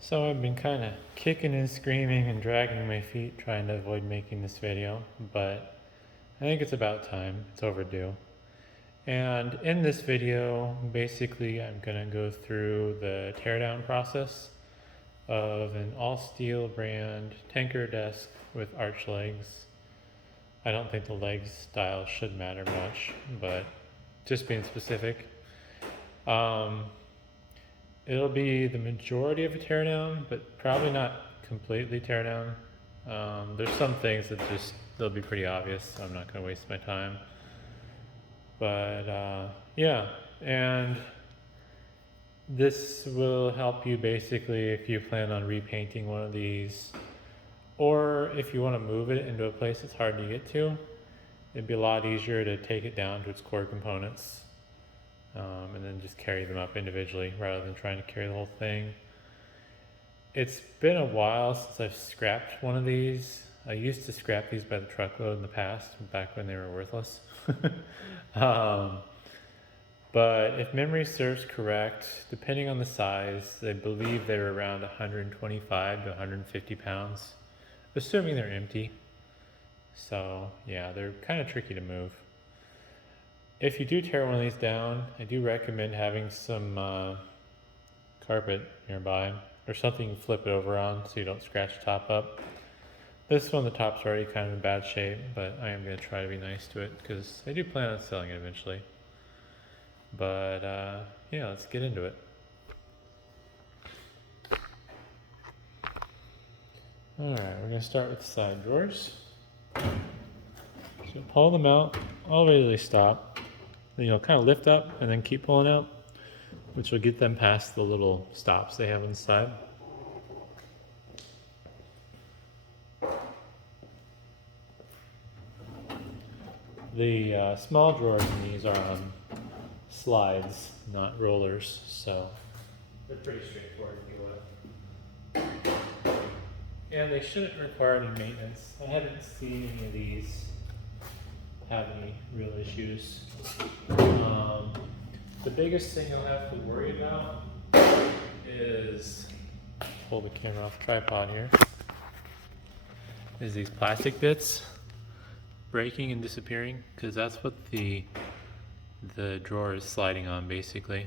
So I've been kind of kicking and screaming and dragging my feet trying to avoid making this video, but I think it's about time. It's overdue. And in this video, basically I'm going to go through the teardown process of an all steel brand tanker desk with arch legs. I don't think the leg style should matter much, but just being specific. Um, It'll be the majority of a teardown, but probably not completely teardown. There's some things that they'll be pretty obvious, so I'm not going to waste my time. But yeah, and this will help you basically if you plan on repainting one of these, or if you want to move it into a place that's hard to get to. It'd be a lot easier to take it down to its core components. And then just carry them up individually rather than trying to carry the whole thing. It's been a while since I've scrapped one of these. I used to scrap these by the truckload in the past, back when they were worthless. But if memory serves correct, depending on the size, I believe they're around 125 to 150 pounds, assuming they're empty. So yeah, they're kind of tricky to move. If you do tear one of these down, I do recommend having some carpet nearby or something you flip it over on so you don't scratch the top up. This one, the top's already kind of in bad shape, but I am going to try to be nice to it because I do plan on selling it eventually. But yeah, let's get into it. Alright, we're going to start with the side drawers. So pull them out all the way till they stop. Then you'll kind of lift up and then keep pulling out, which will get them past the little stops they have on the side. The small drawers in these are on slides, not rollers, so they're pretty straightforward to deal with. And they shouldn't require any maintenance. I haven't seen any of these have any real issues. The biggest thing you'll have to worry about is, pull the camera off the tripod here, is these plastic bits breaking and disappearing, because that's what the drawer is sliding on basically.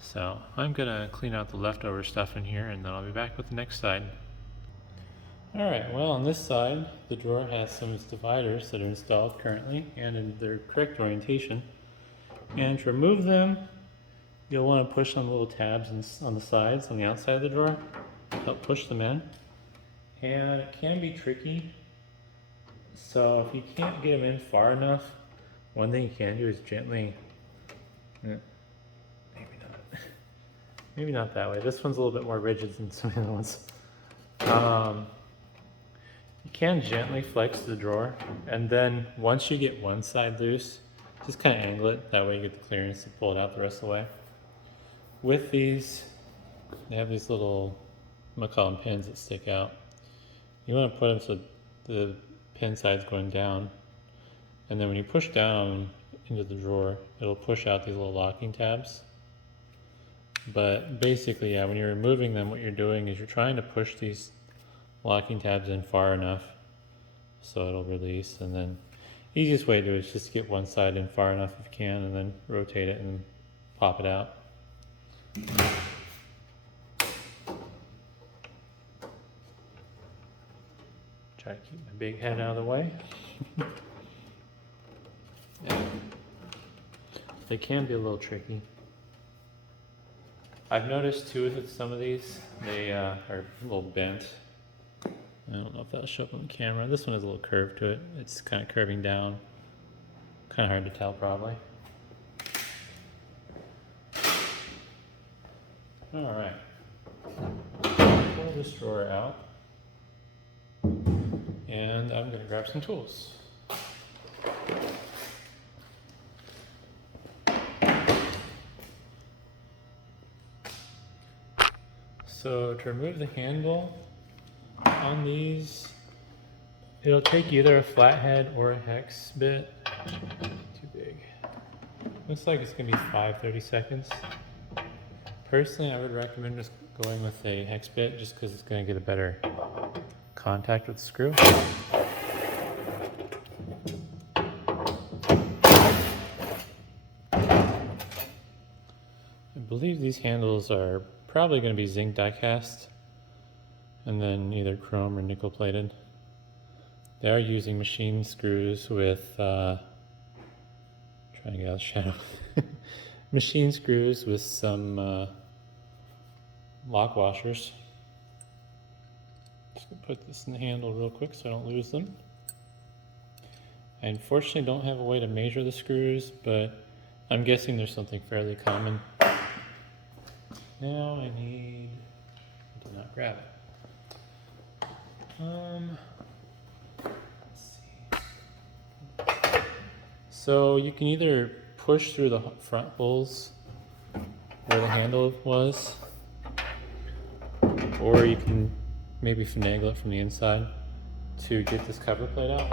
So I'm gonna clean out the leftover stuff in here and then I'll be back with the next side. Alright, well on this side the drawer has some dividers that are installed currently and in their correct orientation. And to remove them, you'll want to push on the little tabs on the sides on the outside of the drawer. Help push them in. And it can be tricky. So if you can't get them in far enough, one thing you can do is gently, maybe not that way. This one's a little bit more rigid than some of the other ones. You can gently flex the drawer, and then once you get one side loose, just kind of angle it, that way you get the clearance to pull it out the rest of the way. With these, they have these little, I'm going to call them pins that stick out. You want to put them so the pin side's going down, and then when you push down into the drawer, it'll push out these little locking tabs. But basically, yeah, when you're removing them, what you're doing is you're trying to push these locking tabs in far enough so it'll release, and then easiest way to do it is just get one side in far enough if you can and then rotate it and pop it out. Try to keep my big head out of the way. Yeah. They can be a little tricky. I've noticed too with some of these, they are a little bent. I don't know if that'll show up on the camera. This one has a little curve to it. It's kind of curving down. Kind of hard to tell probably. Alright. Pull this drawer out. And I'm going to grab some tools. So to remove the handle on these, it'll take either a flathead or a hex bit. Too big. Looks like it's going to be 30 seconds. Personally, I would recommend just going with a hex bit just because it's going to get a better contact with the screw. I believe these handles are probably going to be zinc die cast and then either chrome or nickel plated. They are using machine screws with, trying to get out of the shadow, machine screws with some lock washers. Just gonna put this in the handle real quick so I don't lose them. I unfortunately don't have a way to measure the screws, but I'm guessing there's something fairly common. Now I need, I did not grab it. Let's see. So you can either push through the front holes where the handle was, or you can maybe finagle it from the inside to get this cover plate out.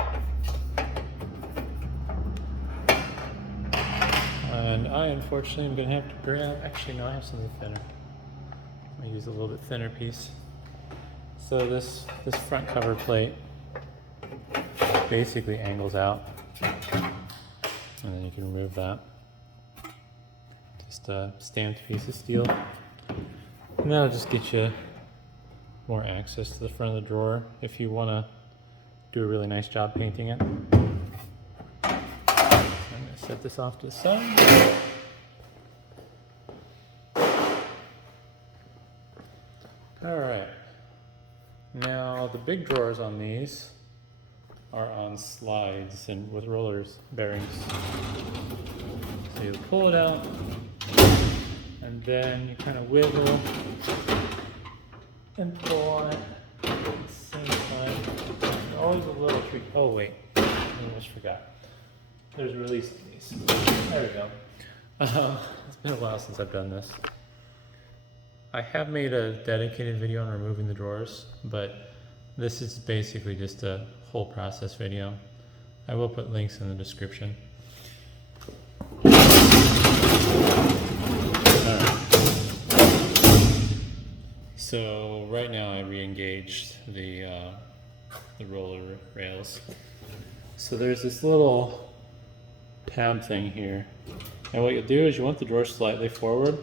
And I unfortunately am going to have to grab, actually no, I have something thinner. I use a little bit thinner piece. So this front cover plate basically angles out, and then you can remove that. Just a stamped piece of steel. And that'll just get you more access to the front of the drawer if you want to do a really nice job painting it. I'm going to set this off to the side. Alright, now the big drawers on these are on slides and with rollers bearings. So you pull it out and then you kind of wiggle and pull on it at the same time. There's always a little trick. Oh wait, I almost forgot. There's a release on these. There we go. It's been a while since I've done this. I have made a dedicated video on removing the drawers, but this is basically just a whole process video. I will put links in the description. Alright. So right now I re-engaged the roller rails. So there's this little tab thing here, and what you'll do is you want the drawer slightly forward.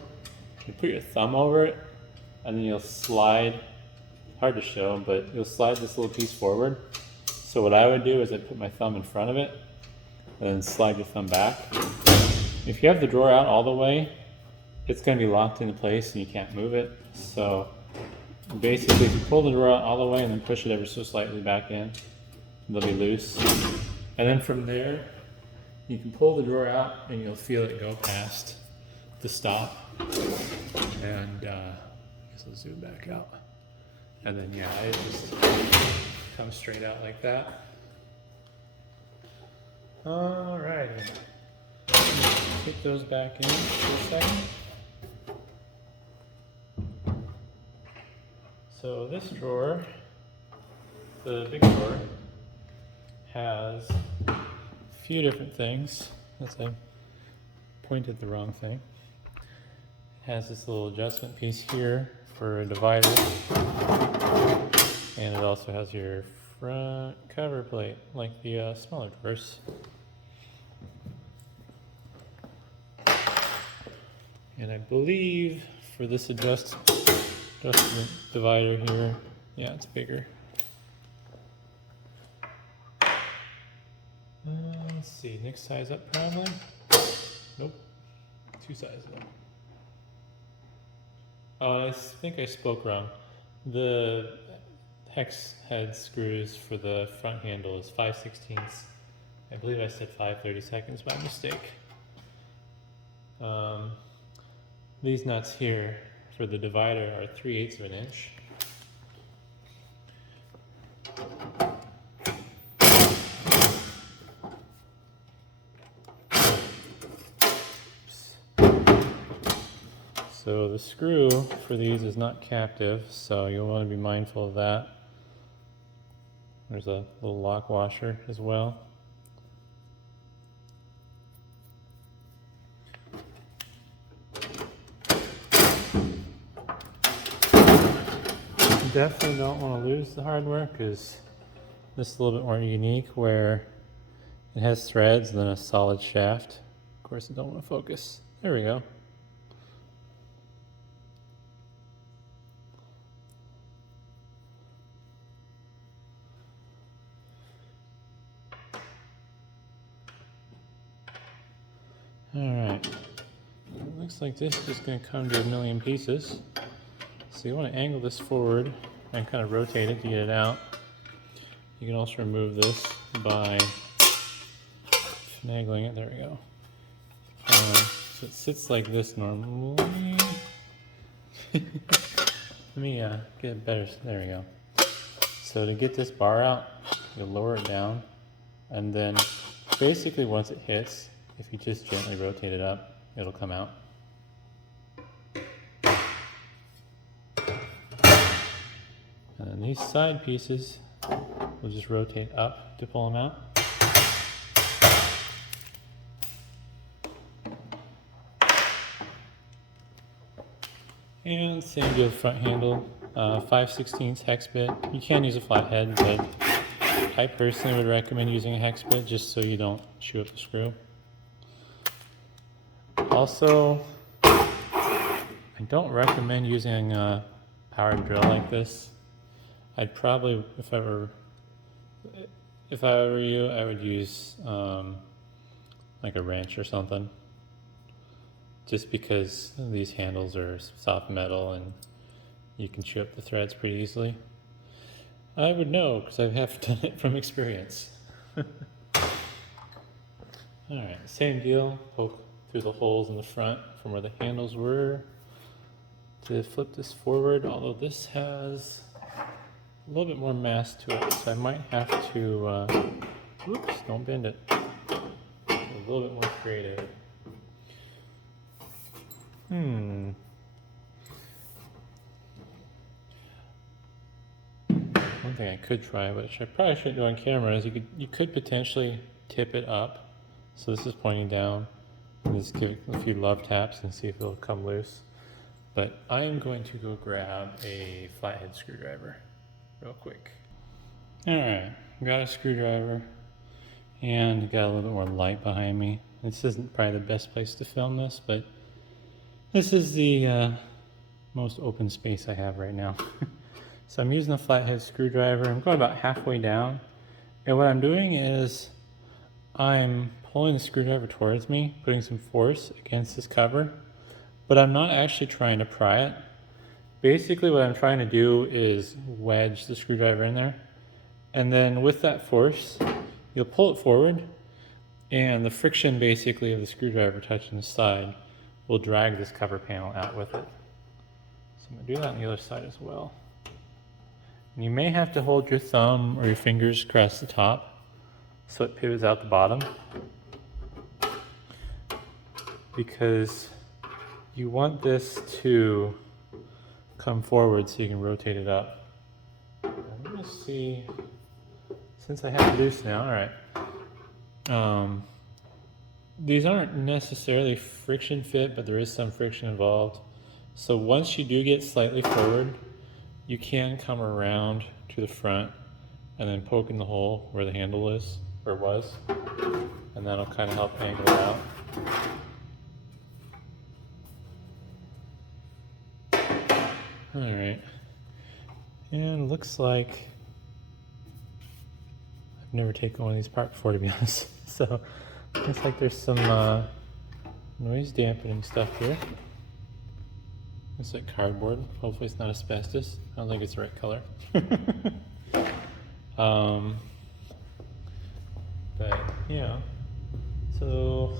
You put your thumb over it, and then you'll slide, hard to show, but you'll slide this little piece forward. So what I would do is I'd put my thumb in front of it, and then slide your thumb back. If you have the drawer out all the way, it's going to be locked into place and you can't move it. So basically if you pull the drawer out all the way and then push it ever so slightly back in, they'll be loose. And then from there, you can pull the drawer out and you'll feel it go past the stop. And I guess I'll zoom back out. And then yeah, it just comes straight out like that. Alrighty. Kick those back in for a second. So this drawer, the big drawer, has a few different things. As I pointed the wrong thing. It has this little adjustment piece here for a divider. And it also has your front cover plate, like the smaller drawers. And I believe for this adjustment divider here, yeah, it's bigger. Let's see, next size up probably? Nope, 2 sizes up. I think I spoke wrong. The hex head screws for the front handle is 5/16. I believe I said 5/32 by mistake. These nuts here for the divider are 3/8 of an inch. So the screw for these is not captive, so you'll want to be mindful of that. There's a little lock washer as well. definitely don't want to lose the hardware because this is a little bit more unique where it has threads and then a solid shaft. Of course, I don't want to focus. There we go. Alright, it looks like this is just going to come to a million pieces. So you want to angle this forward and kind of rotate it to get it out. You can also remove this by finagling it. There we go. So it sits like this normally. Let me get it better. There we go. So to get this bar out, you lower it down, and then basically once it hits, if you just gently rotate it up, it'll come out. And then these side pieces, we'll just rotate up to pull them out. And same deal with the front handle, 5/16 hex bit. You can use a flat head, but I personally would recommend using a hex bit just so you don't chew up the screw. Also, I don't recommend using a powered drill like this. I'd probably, if I were you, I would use like a wrench or something. Just because these handles are soft metal and you can chew up the threads pretty easily. I would know because I have done it from experience. Alright, same deal. Poke through the holes in the front from where the handles were to flip this forward, although this has a little bit more mass to it, so I might have to, oops, don't bend it. A little bit more creative. One thing I could try, which I probably shouldn't do on camera, is you could potentially tip it up. So this is pointing down, and just give it a few love taps and see if it'll come loose. But I am going to go grab a flathead screwdriver real quick. Alright, got a screwdriver and got a little bit more light behind me. This isn't probably the best place to film this, but this is the most open space I have right now. So I'm using a flathead screwdriver. I'm going about halfway down. And what I'm doing is I'm pulling the screwdriver towards me, putting some force against this cover, but I'm not actually trying to pry it. Basically what I'm trying to do is wedge the screwdriver in there. And then with that force, you'll pull it forward, and the friction basically of the screwdriver touching the side will drag this cover panel out with it. So I'm going to do that on the other side as well. And you may have to hold your thumb or your fingers across the top so it pivots out the bottom, because you want this to come forward so you can rotate it up. I'm going to see, since I have it loose now, alright. These aren't necessarily friction fit, but there is some friction involved. So once you do get slightly forward, you can come around to the front and then poke in the hole where the handle is, or was, and that'll kind of help angle it out. Alright, and looks like I've never taken one of these apart before, to be honest. So looks like there's some noise dampening stuff here. It's like cardboard. Hopefully it's not asbestos. I don't think it's the right color. But yeah, so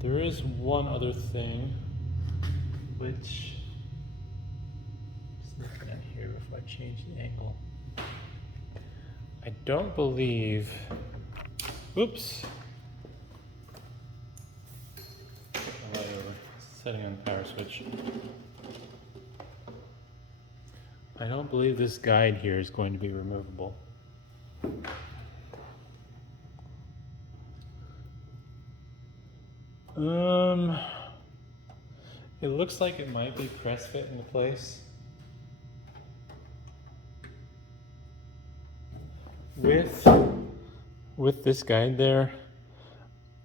there is one other thing which, just looking at here before I change the angle. I don't believe, oops. Setting on the power switch. I don't believe this guide here is going to be removable. It looks like it might be press fit into place. With this guide there,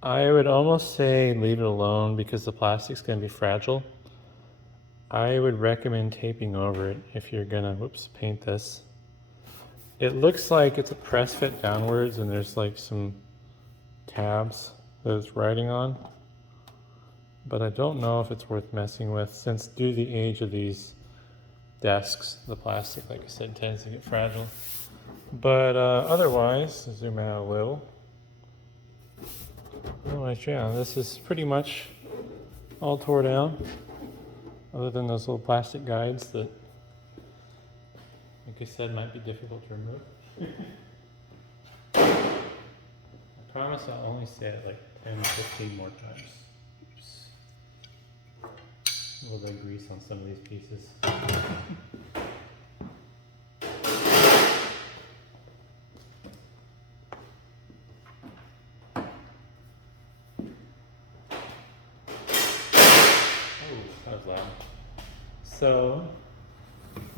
I would almost say leave it alone because the plastic's going to be fragile. I would recommend taping over it if you're gonna, paint this. It looks like it's a press fit downwards and there's like some tabs that it's writing on, but I don't know if it's worth messing with since due to the age of these desks, the plastic, like I said, tends to get fragile. But otherwise, zoom out a little. Otherwise, yeah, this is pretty much all tore down, other than those little plastic guides that, like I said, might be difficult to remove. I promise I'll only say it like 10 to 15 more times. Oops. A little bit of grease on some of these pieces. That was loud. So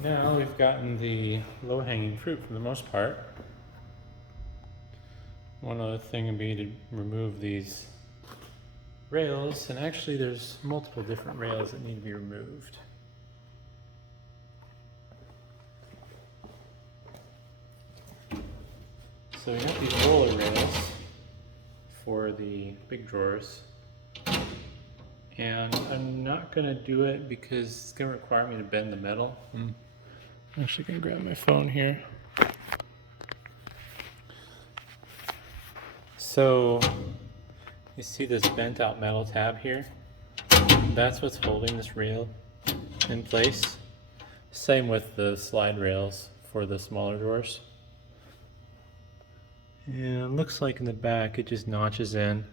now we've gotten the low-hanging fruit for the most part. One other thing would be to remove these rails, and actually there's multiple different rails that need to be removed. So we got these roller rails for the big drawers. And I'm not going to do it because it's going to require me to bend the metal. I'm actually going to grab my phone here. So you see this bent out metal tab here? That's what's holding this rail in place. Same with the slide rails for the smaller drawers. And it looks like in the back it just notches in.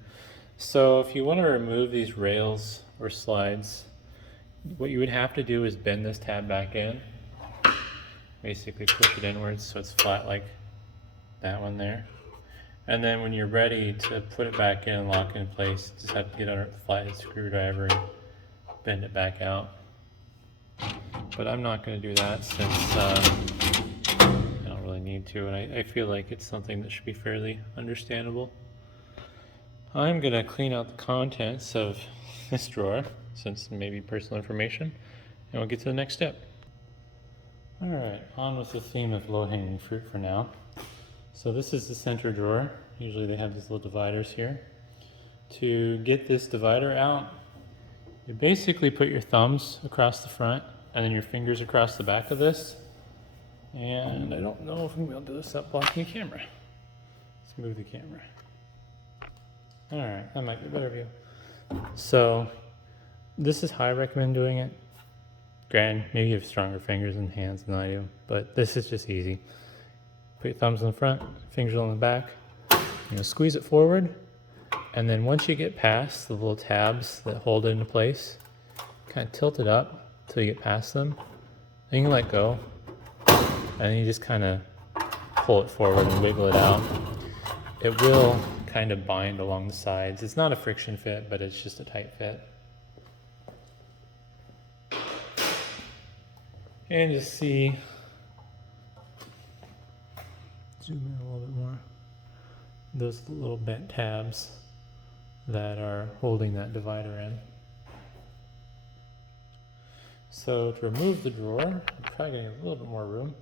So if you want to remove these rails or slides, what you would have to do is bend this tab back in. Basically push it inwards so it's flat like that one there. And then when you're ready to put it back in and lock it in place, just have to get under the flathead screwdriver and bend it back out. But I'm not going to do that since I don't really need to, and I feel like it's something that should be fairly understandable. I'm going to clean out the contents of this drawer, since it may be personal information, and we'll get to the next step. Alright, on with the theme of low-hanging fruit for now. So this is the center drawer. Usually they have these little dividers here. To get this divider out, you basically put your thumbs across the front, and then your fingers across the back of this. And I don't know if I'm going to do this without blocking the camera. Let's move the camera. Alright, that might be a better view. So, this is how I recommend doing it. Granted, maybe you have stronger fingers and hands than I do, but this is just easy. Put your thumbs in the front, fingers on the back, squeeze it forward, and then once you get past the little tabs that hold it into place, kind of tilt it up until you get past them. Then you can let go, and then you just kind of pull it forward and wiggle it out. It will kind of bind along the sides. It's not a friction fit, but it's just a tight fit. And just see, zoom in a little bit more, those little bent tabs that are holding that divider in. So to remove the drawer, I'm probably getting a little bit more room.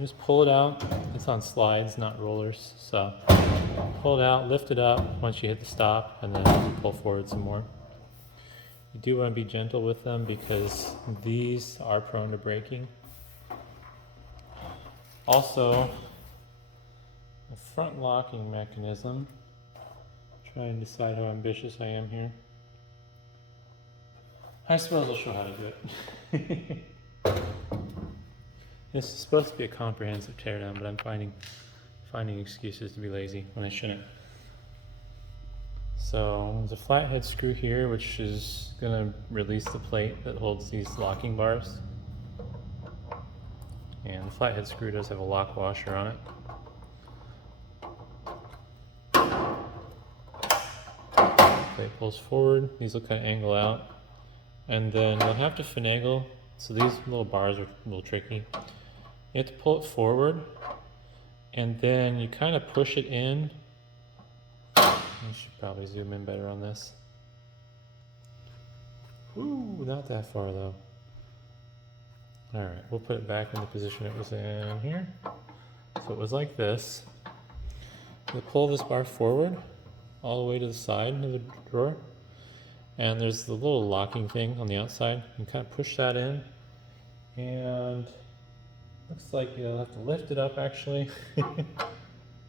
Just pull it out. It's on slides, not rollers. So pull it out, lift it up once you hit the stop, and then pull forward some more. You do want to be gentle with them because these are prone to breaking. Also, the front locking mechanism. Try and decide how ambitious I am here. I suppose I'll show how to do it. This is supposed to be a comprehensive teardown, but I'm finding excuses to be lazy when I shouldn't. So there's a flathead screw here, which is going to release the plate that holds these locking bars. And the flathead screw does have a lock washer on it. Plate pulls forward. These will kind of angle out. And then you'll have to finagle. So these little bars are a little tricky. You have to pull it forward and then you kind of push it in. I should probably zoom in better on this. Ooh, not that far though. All right, we'll put it back in the position it was in here. So it was like this. You pull this bar forward all the way to the side of the drawer, and there's the little locking thing on the outside. You kind of push that in, and looks like you'll have to lift it up actually.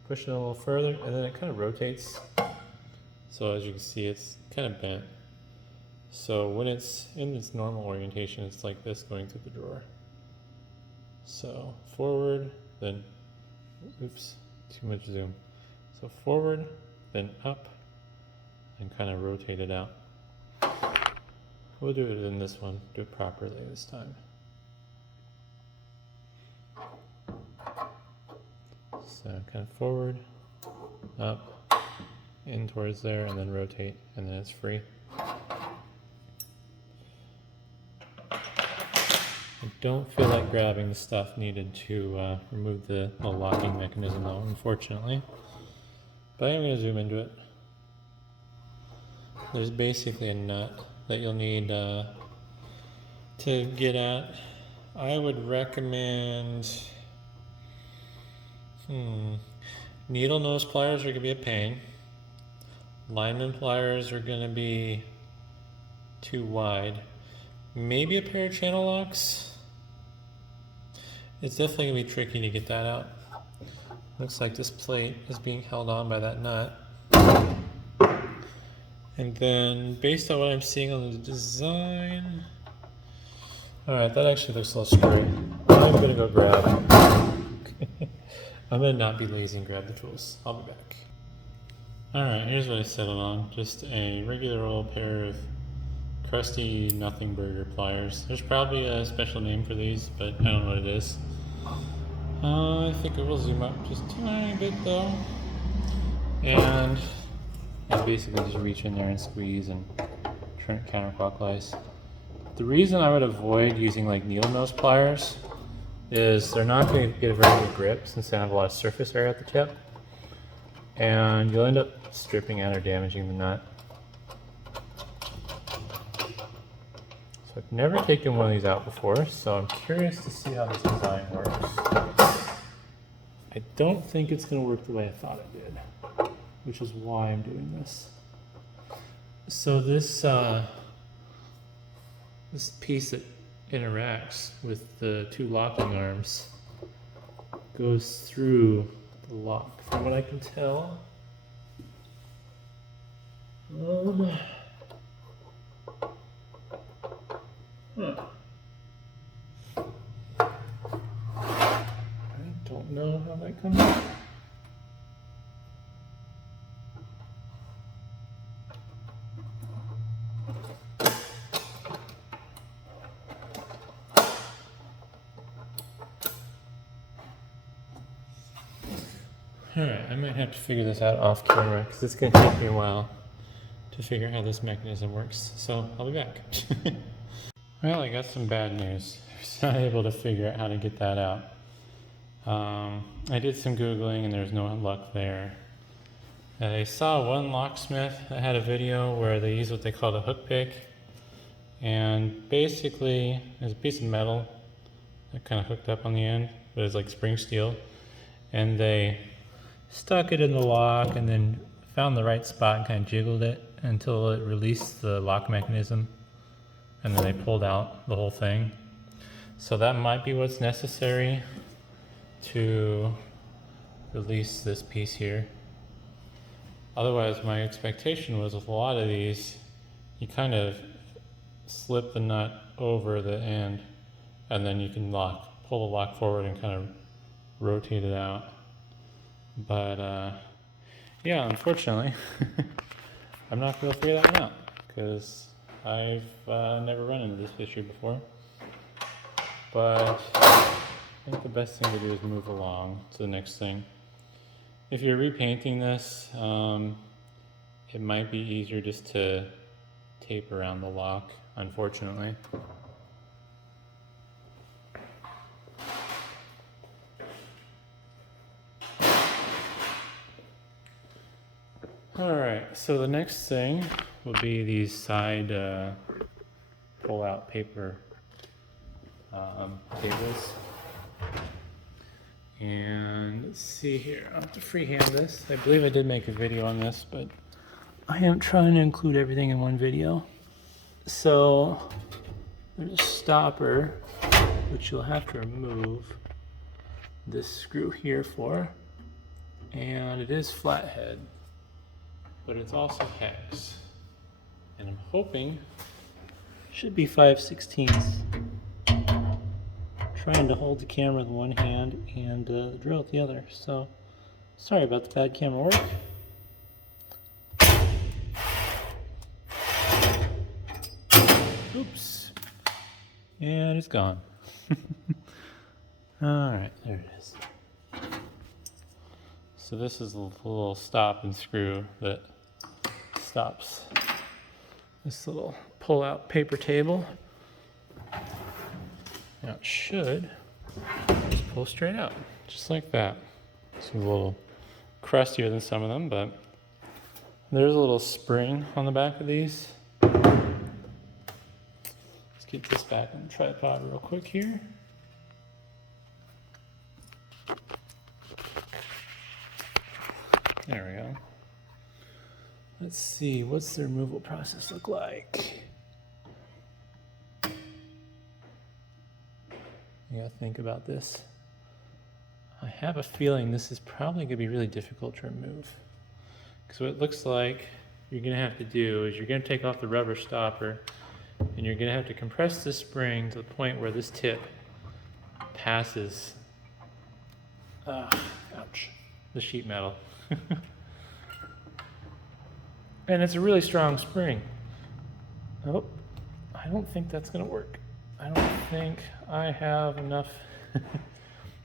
Push it a little further, and then it kind of rotates. So as you can see, it's kind of bent. So when it's in its normal orientation, it's like this going through the drawer. So forward, then, oops, too much zoom. So forward, then up, and kind of rotate it out. We'll do it in this one, do it properly this time. So kind of forward, up, in towards there, and then rotate, and then it's free. I don't feel like grabbing the stuff needed to remove the locking mechanism though, unfortunately. But I'm going to zoom into it. There's basically a nut that you'll need to get at. I would recommend needle nose pliers are going to be a pain. Lineman pliers are going to be too wide. Maybe a pair of channel locks. It's definitely going to be tricky to get that out. Looks like this plate is being held on by that nut. And then, based on what I'm seeing on the design... Alright, that actually looks a little straight. I'm going to go grab... I'm going to not be lazy and grab the tools. I'll be back. Alright, here's what I settled on. Just a regular old pair of crusty nothing burger pliers. There's probably a special name for these, but I don't know what it is. I think it will zoom up just a tiny bit though. And I basically just reach in there and squeeze and turn it counterclockwise. The reason I would avoid using like needle nose pliers is they're not going to get a very good grip since they have a lot of surface area at the tip. And you'll end up stripping out or damaging the nut. So I've never taken one of these out before, so I'm curious to see how this design works. I don't think it's going to work the way I thought it did, which is why I'm doing this. So this this piece that interacts with the two locking arms goes through the lock. From what I can tell, I don't know how that comes out. Alright, I might have to figure this out off camera because it's going to take me a while to figure out how this mechanism works. So I'll be back. Well, I got some bad news. I was not able to figure out how to get that out. I did some Googling and there's no luck there. I saw one locksmith that had a video where they used what they called a hook pick. And basically, there's a piece of metal that kind of hooked up on the end, but it's like spring steel. And they stuck it in the lock and then found the right spot and kind of jiggled it until it released the lock mechanism. And then they pulled out the whole thing. So that might be what's necessary to release this piece here. Otherwise, my expectation was with a lot of these, you kind of slip the nut over the end and then you can pull the lock forward and kind of rotate it out. But yeah, unfortunately, I'm not going to figure that one out because I've never run into this issue before. But I think the best thing to do is move along to the next thing. If you're repainting this, it might be easier just to tape around the lock, unfortunately. Alright, so the next thing will be these side pull-out paper tables. And let's see here, I'll have to freehand this. I believe I did make a video on this, but I am trying to include everything in one video. So there's a stopper, which you'll have to remove this screw here for. And it is flathead, but it's also hex. And I'm hoping it should be 5/16. Trying to hold the camera with one hand and the drill with the other. So sorry about the bad camera work. Oops. And it's gone. Alright, there it is. So this is a little stop and screw that stops this little pull-out paper table. Now it should just pull straight out, just like that. It's a little crustier than some of them, but there's a little spring on the back of these. Let's get this back on the tripod real quick here. There we go. Let's see, what's the removal process look like? You gotta think about this. I have a feeling this is probably gonna be really difficult to remove. Because what it looks like you're gonna have to do is you're gonna take off the rubber stopper and you're gonna have to compress this spring to the point where this tip passes, ouch, the sheet metal. And it's a really strong spring. Oh, I don't think that's gonna work. I don't think I have enough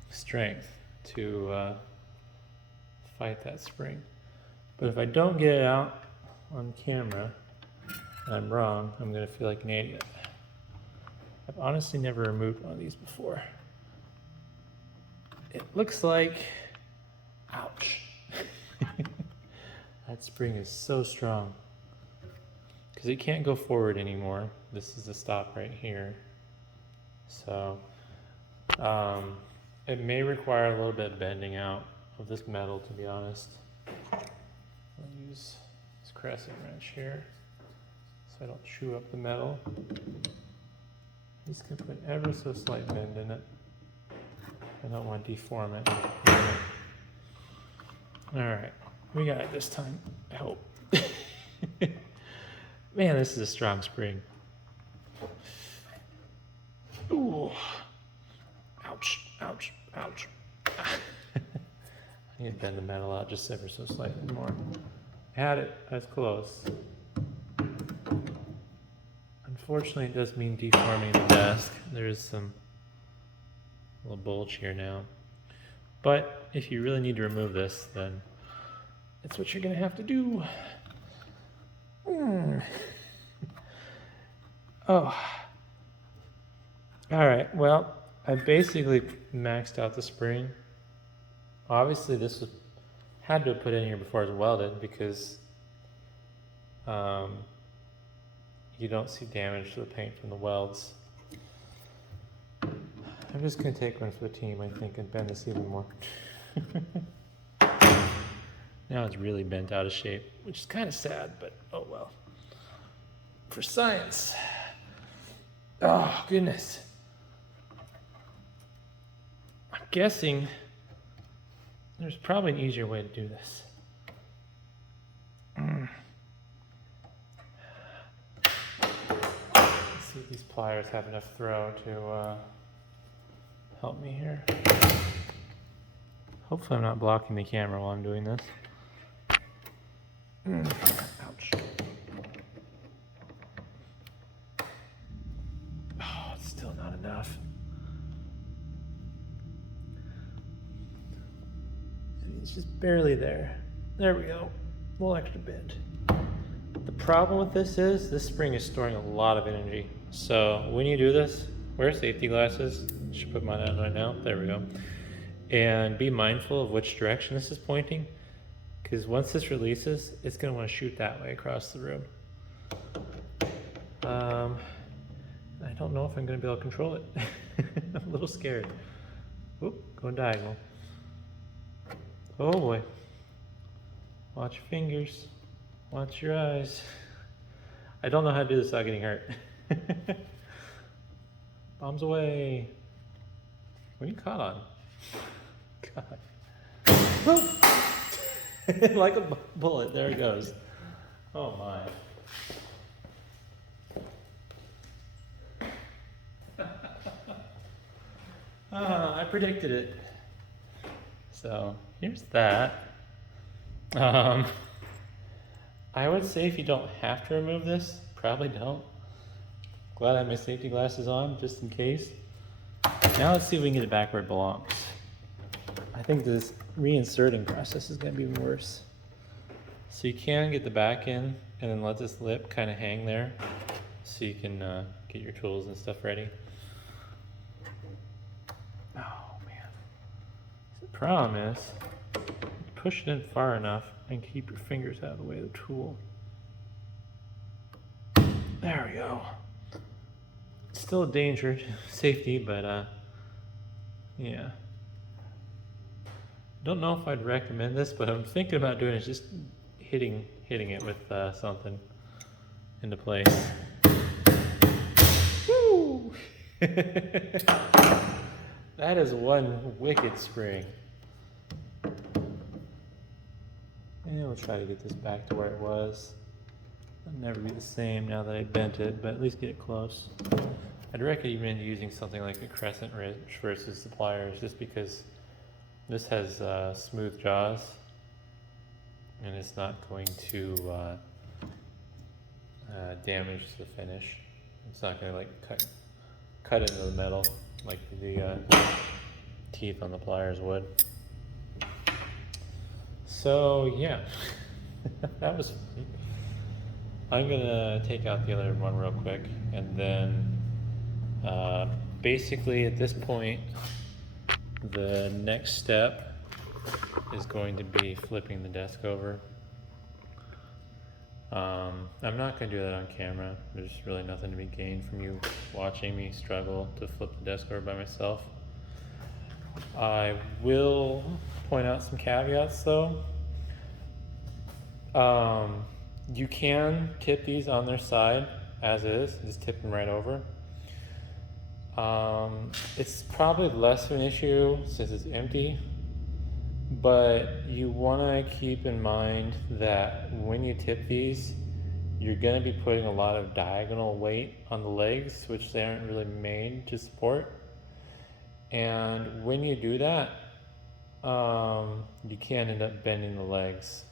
strength to fight that spring. But if I don't get it out on camera and I'm wrong, I'm gonna feel like an idiot. I've honestly never removed one of these before. It looks like, ouch. That spring is so strong because it can't go forward anymore. This is a stop right here. So it may require a little bit of bending out of this metal, to be honest. I'll use this crescent wrench here so I don't chew up the metal. Just gonna put ever so slight bend in it. I don't want to deform it. All right, we got it this time, I hope. Man, this is a strong spring. Ooh. Ouch, ouch, ouch. I need to bend the metal out just ever so slightly more. Had it, that's close. Unfortunately, it does mean deforming the desk. There's some little bulge here now. But if you really need to remove this, then that's what you're gonna have to do. Oh. All right, well, I basically maxed out the spring. Obviously this was, had to have put in here before it was welded because you don't see damage to the paint from the welds. I'm just gonna take one for the team, I think, and bend this even more. Now it's really bent out of shape, which is kind of sad, but oh well. For science. Oh, goodness. I'm guessing there's probably an easier way to do this. Let's see if these pliers have enough throw to help me here. Hopefully I'm not blocking the camera while I'm doing this. Ouch. Oh, it's still not enough. It's just barely there. There we go. A little extra bend. The problem with this is this spring is storing a lot of energy. So when you do this, wear safety glasses. Should put mine on right now. There we go. And be mindful of which direction this is pointing, Because once this releases, it's going to want to shoot that way across the room. I don't know if I'm going to be able to control it. I'm a little scared. Oop, going diagonal. Oh boy. Watch your fingers. Watch your eyes. I don't know how to do this without getting hurt. Bombs away. What are you caught on? God. Like a bullet, there it goes. Oh my. I predicted it. So here's that. I would say if you don't have to remove this, probably don't. Glad I have my safety glasses on just in case. Now let's see if we can get it back where it belongs. I think this reinserting process is going to be even worse. So you can get the back in and then let this lip kind of hang there so you can get your tools and stuff ready. Oh man. The problem is, push it in far enough and keep your fingers out of the way of the tool. There we go. It's still a danger to safety, but yeah. Don't know if I'd recommend this, but I'm thinking about doing it just hitting it with something into place. Woo! That is one wicked spring. And we'll try to get this back to where it was. It'll never be the same now that I bent it, but at least get it close. I'd recommend using something like a crescent wrench versus the pliers, just because this has smooth jaws and it's not going to damage the finish. It's not going to like cut into the metal like the teeth on the pliers would. So yeah, that was fun. I'm gonna take out the other one real quick, and then basically at this point the next step is going to be flipping the desk over. I'm not going to do that on camera. There's really nothing to be gained from you watching me struggle to flip the desk over by myself. I will point out some caveats though. You can tip these on their side as is, just tip them right over. It's probably less of an issue since it's empty, but you want to keep in mind that when you tip these, you're going to be putting a lot of diagonal weight on the legs, which they aren't really made to support. And when you do that, you can end up bending the legs.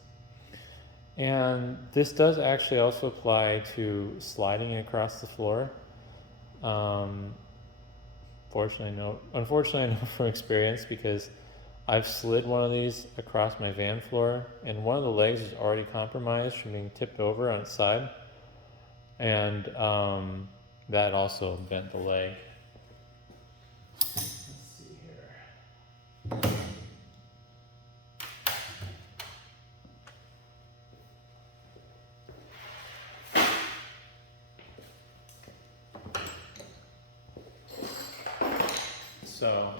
And this does actually also apply to sliding it across the floor. Unfortunately, I know from experience, because I've slid one of these across my van floor, and one of the legs is already compromised from being tipped over on its side, and that also bent the leg. Let's see here. So,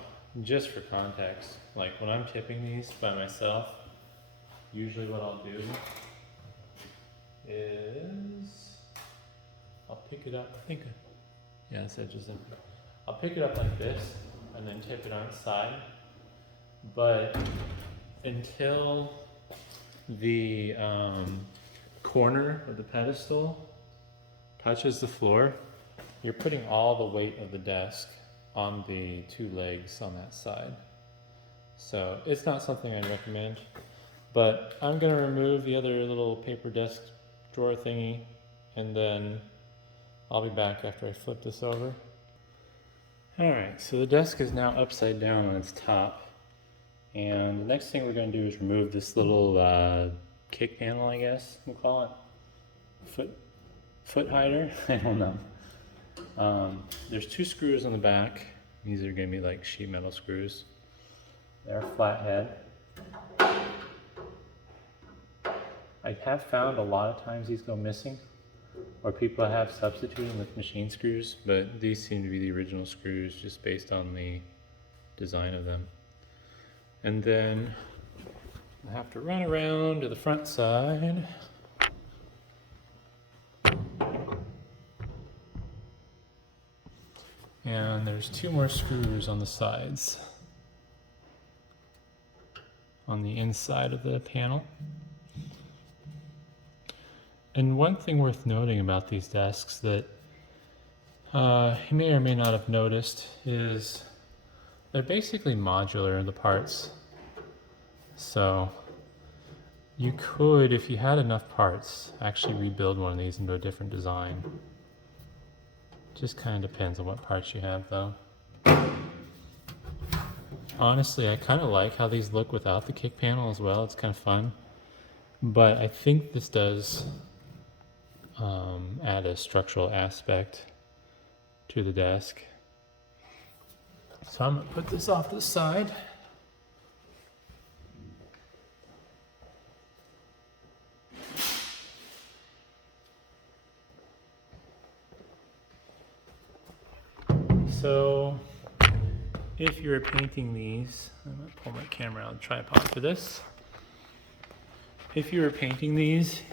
just for context, like when I'm tipping these by myself, usually what I'll do is I'll pick it up, this edge is in. I'll pick it up like this and then tip it on its side, but until the corner of the pedestal touches the floor, you're putting all the weight of the desk on the two legs on that side. So it's not something I'd recommend, but I'm gonna remove the other little paper desk drawer thingy, and then I'll be back after I flip this over. All right, so the desk is now upside down on its top, and the next thing we're gonna do is remove this little kick panel, I guess we'll call it. Foot hider, I don't know. There's two screws on the back. These are going to be like sheet metal screws. They're flathead. I have found a lot of times these go missing, or people have substituted them with machine screws, but these seem to be the original screws just based on the design of them. And then I have to run around to the front side. And there's 2 more screws on the sides, on the inside of the panel. And one thing worth noting about these desks that you may or may not have noticed is they're basically modular, the parts. So you could, if you had enough parts, actually rebuild one of these into a different design. Just kind of depends on what parts you have, though. Honestly, I kind of like how these look without the kick panel as well. It's kind of fun. But I think this does add a structural aspect to the desk. So I'm going to put this off to the side. So if you're painting these, I'm going to pull my camera out of the tripod for this. If you were painting these,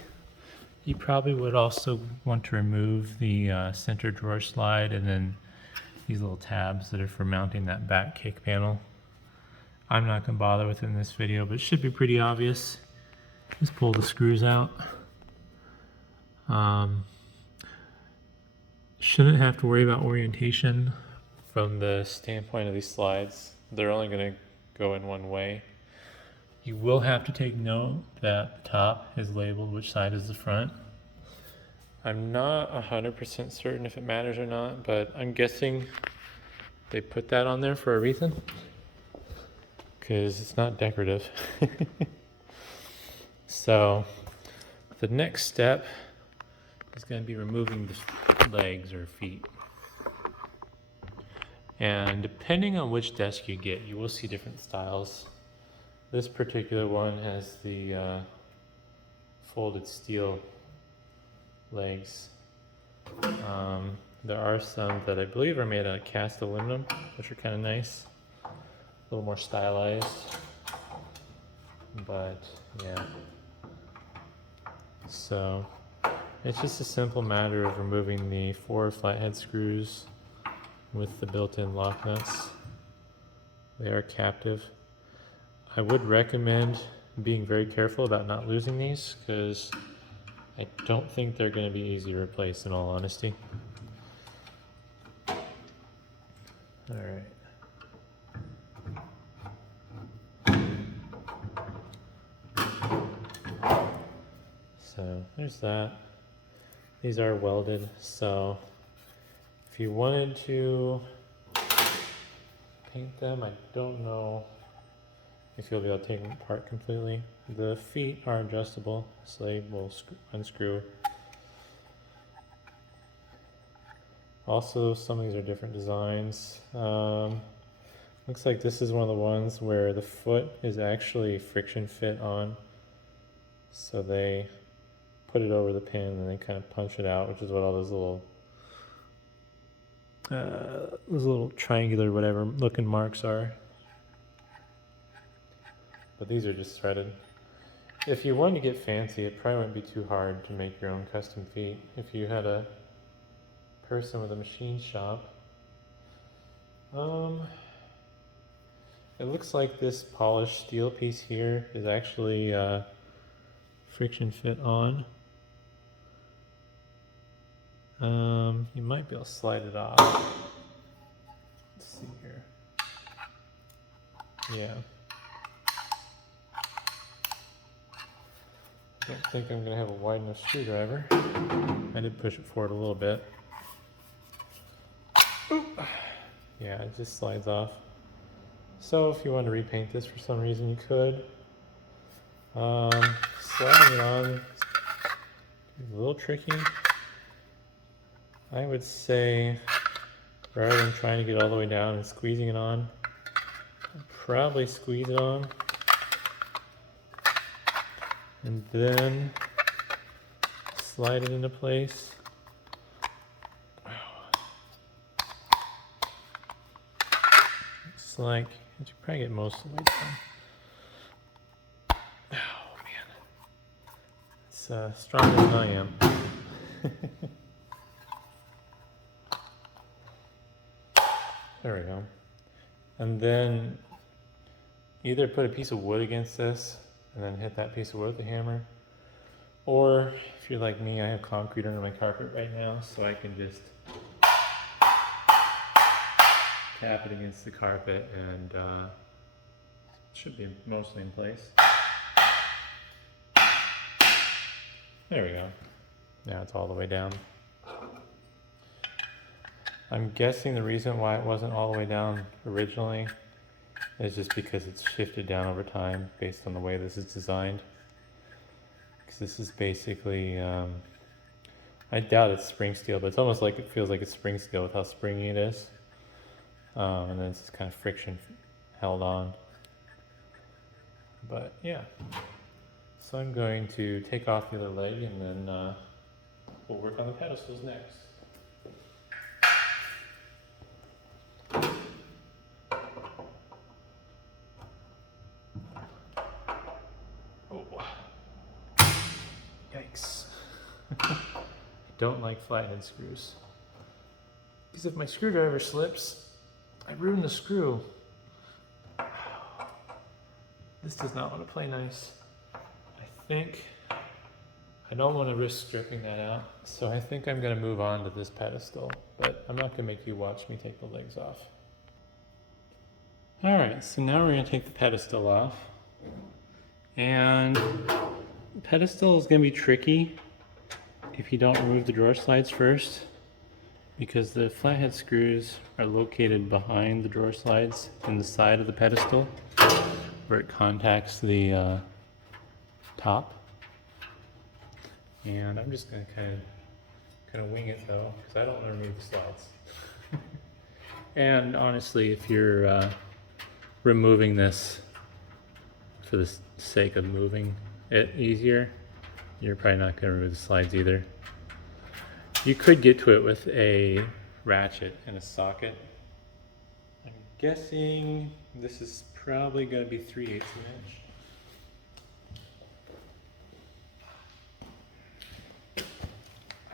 you probably would also want to remove the center drawer slide and then these little tabs that are for mounting that back kick panel. I'm not going to bother with it in this video, but it should be pretty obvious. Just pull the screws out. Shouldn't have to worry about orientation from the standpoint of these slides. They're only going to go in one way. You will have to take note that the top is labeled which side is the front. I'm not 100% certain if it matters or not, but I'm guessing they put that on there for a reason, because it's not decorative. So the next step is going to be removing the legs or feet. And depending on which desk you get, you will see different styles. This particular one has the folded steel legs. There are some that I believe are made out of cast aluminum, which are kind of nice, a little more stylized, but yeah. So it's just a simple matter of removing the 4 flathead screws with the built-in lock nuts. They are captive. I would recommend being very careful about not losing these, because I don't think they're going to be easy to replace, in all honesty. Alright. So there's that. These are welded, so if you wanted to paint them, I don't know if you'll be able to take them apart completely. The feet are adjustable, so they will unscrew. Also, some of these are different designs. Looks like this is one of the ones where the foot is actually friction fit on. So they put it over the pin and they kind of punch it out, which is what all those little triangular whatever looking marks are. But these are just threaded. If you wanted to get fancy, it probably wouldn't be too hard to make your own custom feet. If you had a person with a machine shop. It looks like this polished steel piece here is actually friction fit on. You might be able to slide it off. Let's see here. Yeah. I don't think I'm going to have a wide enough screwdriver. I did push it forward a little bit. Oop. Yeah, it just slides off. So if you want to repaint this for some reason, you could. Sliding it on is a little tricky. I would say, rather than trying to get all the way down and squeezing it on, I'd probably squeeze it on. And then slide it into place. Looks like you should probably get most of the way down. Oh man, it's stronger than I am. There we go. And then either put a piece of wood against this and then hit that piece of wood with the hammer, or if you're like me, I have concrete under my carpet right now, so I can just tap it against the carpet and it should be mostly in place. There we go. Now it's all the way down. I'm guessing the reason why it wasn't all the way down originally is just because it's shifted down over time based on the way this is designed. Because this is basically, I doubt it's spring steel, but it's almost like it feels like it's spring steel with how springy it is. And then it's just kind of friction held on. But yeah, so I'm going to take off the other leg and then we'll work on the pedestals next. Yikes. Don't like flathead screws. Because if my screwdriver slips, I ruin the screw. This does not want to play nice. I think I don't want to risk stripping that out, so I think I'm going to move on to this pedestal, but I'm not going to make you watch me take the legs off. Alright, so now we're going to take the pedestal off. And the pedestal is going to be tricky if you don't remove the drawer slides first, because the flathead screws are located behind the drawer slides in the side of the pedestal where it contacts the top. And I'm just going to kind of wing it though, because I don't want to remove the slides. And honestly, if you're removing this for the sake of moving it easier, you're probably not going to remove the slides either. You could get to it with a ratchet and a socket. I'm guessing this is probably going to be 3/8 inch.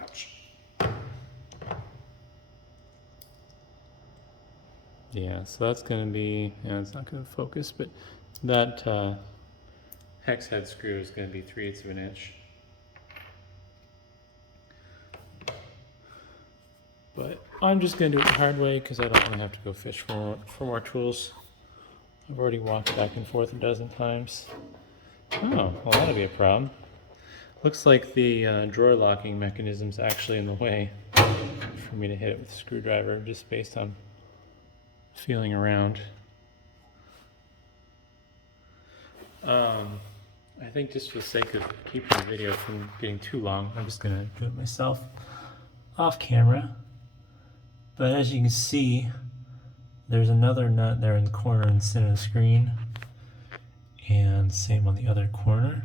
Ouch. Yeah, so that's going to be, it's not going to focus, but that hex head screw is going to be 3/8 inch. But I'm just going to do it the hard way because I don't want to have to go fish for more tools. I've already walked back and forth a dozen times. Oh, well that'll be a problem. Looks like the drawer locking mechanism's actually in the way for me to hit it with a screwdriver, just based on feeling around. I think just for the sake of keeping the video from getting too long, I'm just going to do it myself off camera. But as you can see, there's another nut there in the corner in the center of the screen, and same on the other corner.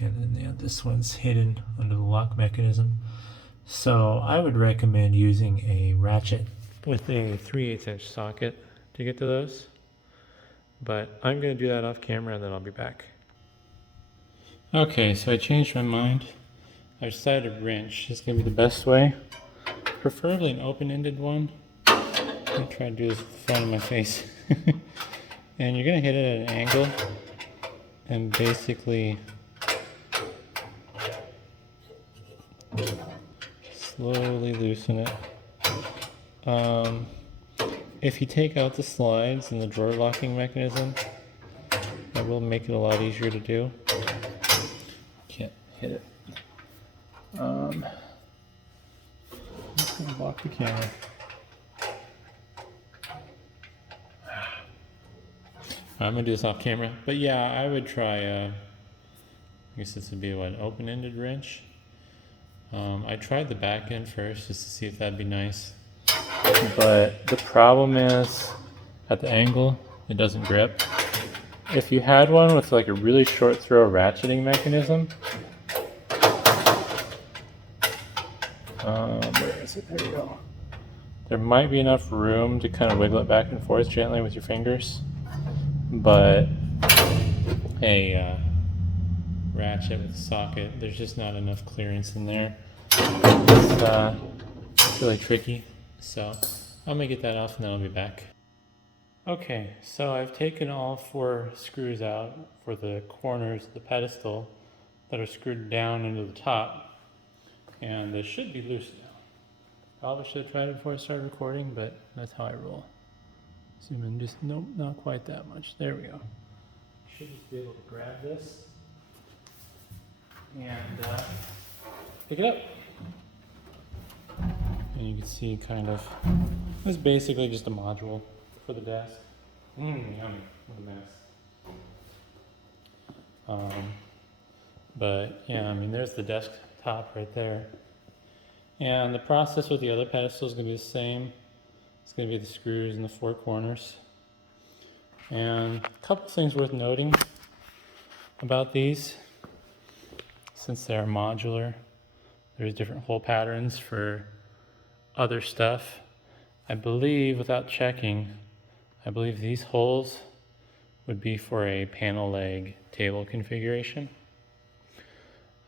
And then yeah, this one's hidden under the lock mechanism. So I would recommend using a ratchet with a 3/8 inch socket to get to those. But I'm going to do that off camera and then I'll be back. Okay, so I changed my mind. I decided a wrench is going to be the best way. Preferably an open-ended one. I'm trying to do this with the front of my face. And you're going to hit it at an angle and basically slowly loosen it. If you take out the slides and the drawer locking mechanism, that will make it a lot easier to do. Can't hit it. I'm just going to block the camera. I'm going to do this off camera. But yeah, I would try, I guess this would be what, an open-ended wrench. I tried the back end first just to see if that'd be nice. But the problem is, at the angle, it doesn't grip. If you had one with like a really short throw ratcheting mechanism, So there we go. There might be enough room to kind of wiggle it back and forth gently with your fingers, but a ratchet with a socket, there's just not enough clearance in there. It's really tricky, so I'm gonna get that off and then I'll be back. Okay, so I've taken all 4 screws out for the corners of the pedestal that are screwed down into the top, and they should be loose now. Probably should have tried it before I started recording, but that's how I roll. Zoom in, just nope, not quite that much. There we go. Should just be able to grab this and pick it up. And you can see kind of, this is basically just a module for the desk. Yummy, what a mess. But yeah, I mean, there's the desktop right there. And the process with the other pedestal is going to be the same. It's going to be the screws in the 4 corners. And a couple things worth noting about these. Since they're modular, there's different hole patterns for other stuff. I believe, without checking, I believe these holes would be for a panel leg table configuration.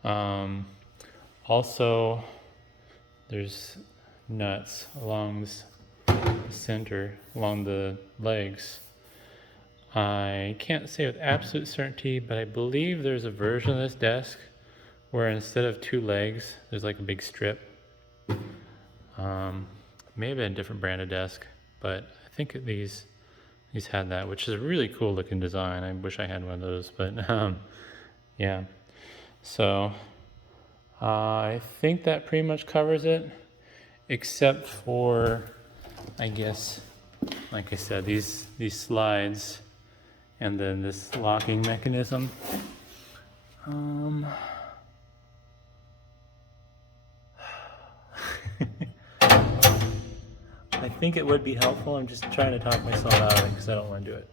Also, there's nuts along the center, along the legs. I can't say with absolute certainty, but I believe there's a version of this desk where instead of 2 legs, there's like a big strip. May have been a different brand of desk, but I think these had that, which is a really cool looking design. I wish I had one of those, but yeah. So I think that pretty much covers it, except for, I guess, like I said, these slides and then this locking mechanism. I think it would be helpful. I'm just trying to talk myself out of it because I don't want to do it.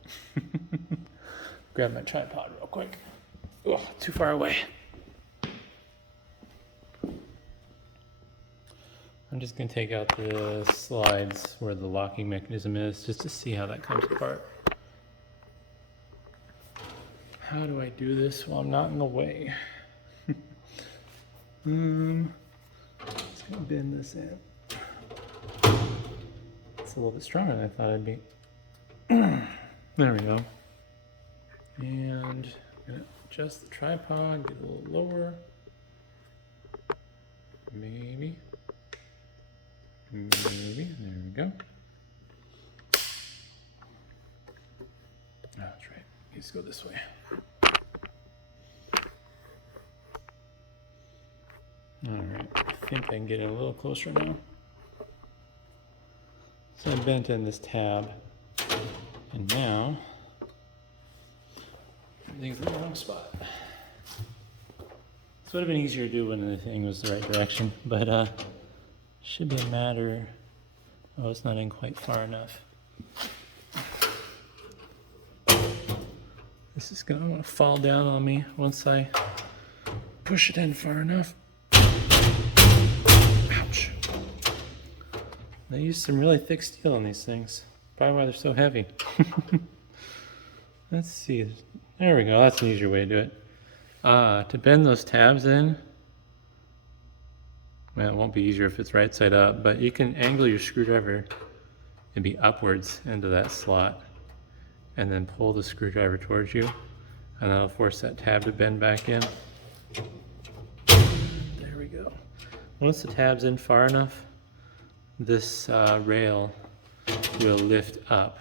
Grab my tripod real quick. Oh, too far away. I'm just going to take out the slides where the locking mechanism is just to see how that comes apart. How do I do this while I'm not in the way? Just going to bend this in. It's a little bit stronger than I thought it'd be. There we go. And I'm going to adjust the tripod, get a little lower. Maybe. There we go. Oh, that's right. Let's go this way. All right. I think I can get in a little closer now. So I bent in this tab, and now everything's in the wrong spot. This would have been easier to do when the thing was the right direction, but should be a matter. Oh, it's not in quite far enough. This is gonna fall down on me once I push it in far enough. Ouch. They use some really thick steel on these things. Probably why they're so heavy. Let's see. There we go. That's an easier way to do it. To bend those tabs in, well, it won't be easier if it's right side up, but you can angle your screwdriver and be upwards into that slot and then pull the screwdriver towards you, and that'll force that tab to bend back in. There we go. Once the tab's in far enough, this rail will lift up.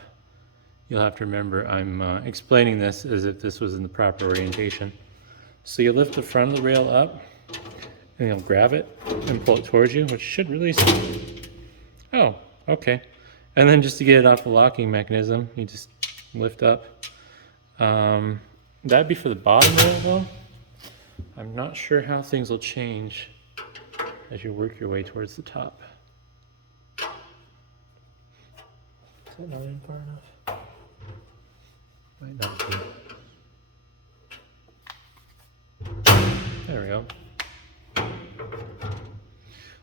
You'll have to remember I'm explaining this as if this was in the proper orientation. So you lift the front of the rail up, and you'll grab it and pull it towards you, which should release it. Oh, okay. And then just to get it off the locking mechanism, you just lift up. That'd be for the bottom rail though. I'm not sure how things will change as you work your way towards the top. Is that not in far enough? Might not be. There we go.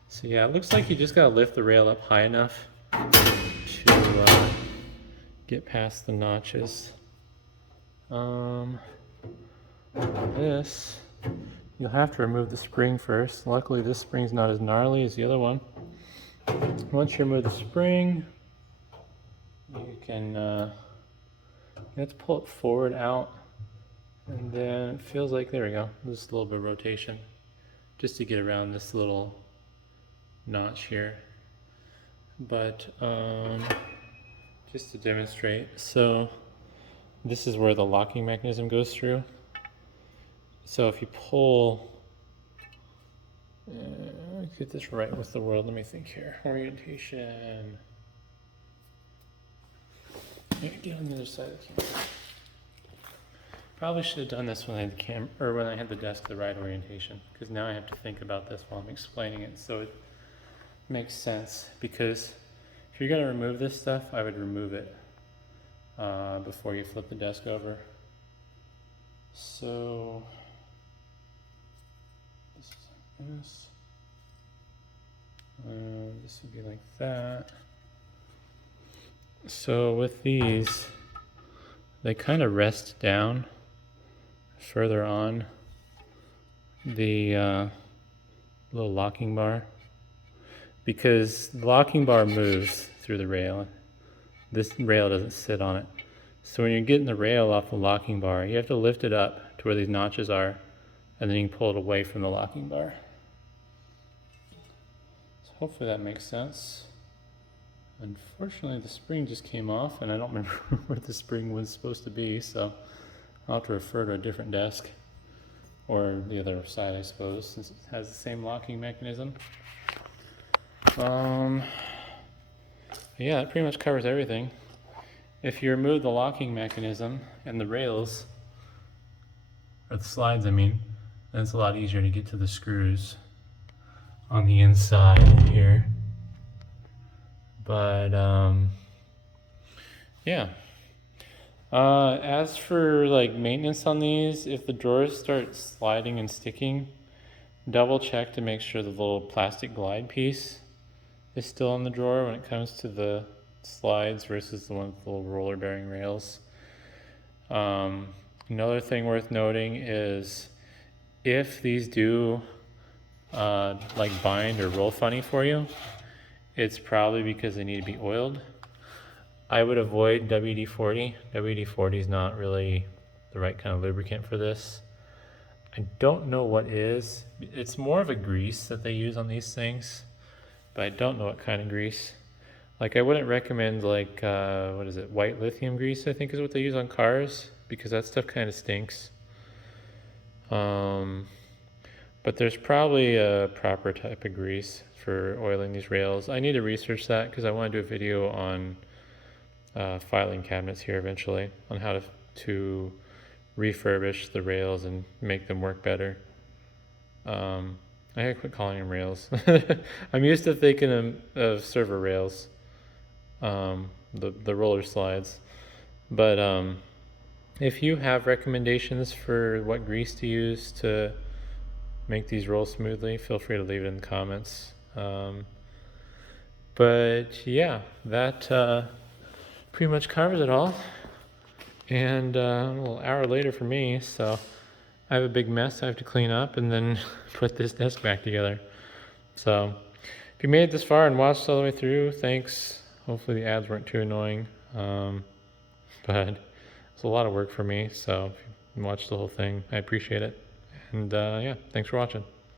So So yeah, it looks like you just gotta lift the rail up high enough to get past the notches. This, you'll have to remove the spring first. Luckily this spring's not as gnarly as the other one. Once you remove the spring, you can you have to pull it forward out, and then it feels like, there we go, just a little bit of rotation just to get around this little notch here. But just to demonstrate, so this is where the locking mechanism goes through. So if you pull, get this right with the world, let me think here. Orientation. Get on the other side of the camera. Probably should have done this when I had the camera, or when I had the desk the right orientation, because now I have to think about this while I'm explaining it, so it makes sense. Because if you're gonna remove this stuff, I would remove it before you flip the desk over. So this is like this. This would be like that. So with these, they kind of rest down further on the little locking bar, because the locking bar moves through the rail. This rail doesn't sit on it. So when you're getting the rail off the locking bar, you have to lift it up to where these notches are, and then you can pull it away from the locking bar. So hopefully that makes sense. Unfortunately, the spring just came off, and I don't remember where the spring was supposed to be, so I'll have to refer to a different desk, or the other side, I suppose, since it has the same locking mechanism. Yeah, that pretty much covers everything. If you remove the locking mechanism and the rails, or the slides, I mean, then it's a lot easier to get to the screws on the inside here. But yeah. As for like maintenance on these, if the drawers start sliding and sticking, double check to make sure the little plastic glide piece is still on the drawer when it comes to the slides versus the one with the little roller bearing rails. Another thing worth noting is if these do like bind or roll funny for you, it's probably because they need to be oiled. I would avoid WD-40. WD-40 is not really the right kind of lubricant for this. I don't know what is. It's more of a grease that they use on these things, but I don't know what kind of grease. Like I wouldn't recommend like, what is it, white lithium grease I think is what they use on cars, because that stuff kind of stinks. But there's probably a proper type of grease for oiling these rails. I need to research that because I want to do a video on filing cabinets here eventually, on how to refurbish the rails and make them work better. I gotta quit calling them rails. I'm used to thinking of server rails, the roller slides. But if you have recommendations for what grease to use to make these roll smoothly, feel free to leave it in the comments. But yeah, that pretty much covers it all. And a little hour later for me, so I have a big mess I have to clean up and then put this desk back together. So if you made it this far and watched all the way through, thanks. Hopefully the ads weren't too annoying. But it's a lot of work for me, so if you watched the whole thing, I appreciate it. And yeah, thanks for watching.